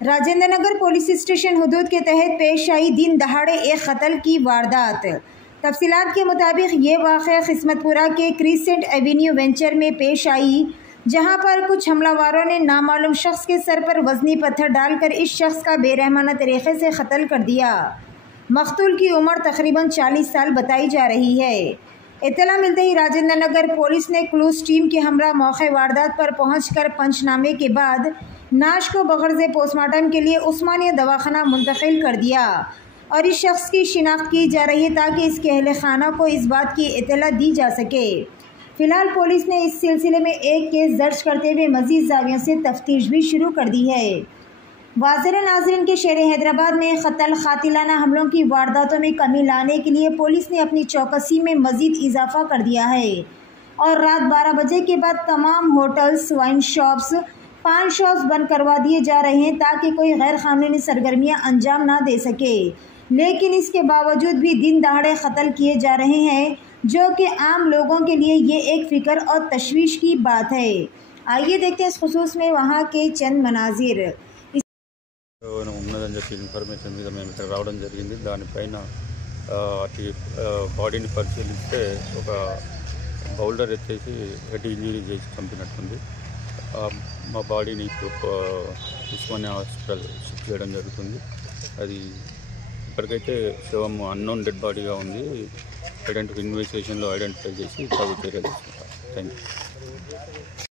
Rajendra Nagar police station हदूद के तहत पेश आई दिन दहाड़े एक कत्ल की वारदात। तफसीलात के मुताबिक ये वाक़या किस्मतपुरा के क्रिसेंट एवेन्यू वेंचर में पेश आई, जहां पर कुछ हमलावरों ने नामालूम शख्स के सर पर वजनी पत्थर डालकर इस शख्स का बेरहमाना तरीके से कत्ल कर दिया। मकतूल की उम्र तकरीबन 40 साल बताई जा रही है। इत्तला मिलते ही राजेंद्र नगर पुलिस ने क्लूज टीम के हमरा मौके वारदात पर पहुंचकर पंचनामे के बाद नाश को बगरज़े पोस्टमार्टम के लिए उस्मानिया दवाखाना मुंतकिल कर दिया और इस शख्स की शिनाख्त की जा रही है ताकि इसके अहले खाना को इस बात की इत्तला दी जा सके। फ़िलहाल पुलिस ने इस सिलसिले में एक केस दर्ज करते हुए मज़ीद ज़ावियों से तफ्तीश भी शुरू कर दी है। वाज़ेह नाज़रीन के शहर हैदराबाद में कत्ल कातिलाना हमलों की वारदातों में कमी लाने के लिए पुलिस ने अपनी चौकसी में मज़ीद इजाफा कर दिया है और रात 12 बजे के बाद तमाम होटल्स, वाइन शॉप्स, पान शॉप्स बंद करवा दिए जा रहे हैं ताकि कोई गैर कानूनी सरगर्मियां अंजाम ना दे सके। लेकिन इसके बावजूद भी दिन दहाड़े कत्ल किए जा रहे हैं, जो कि आम लोगों के लिए ये एक फ़िक्र और तशवीश की बात है। आइए देखते हैं इस खुसूस में वहाँ के चंद मनाजिर। ఉన్నదని చెప్పి ఇన్ఫర్మేషన్ మీద మేము ఇక్కడ రావడం జరిగింది। దానిపైన బాడీని పరిశీలిస్తే ఒక బౌల్డర్ ఎత్తేసి హెడ్ ఇంజరీ చేసి చంపినట్టుంది। మా బాడీని ఇప్పుడు ఉస్మానియా హాస్పిటల్ షిఫ్ట్ చేయడం జరుగుతుంది। అది ఇప్పటికైతే శవం అన్నోన్ డెడ్ బాడీగా ఉంది। ఇన్వెస్టిగేషన్లో ఐడెంటిఫై చేసి తగు చర్యలు తీసుకుంటాం। Thank you.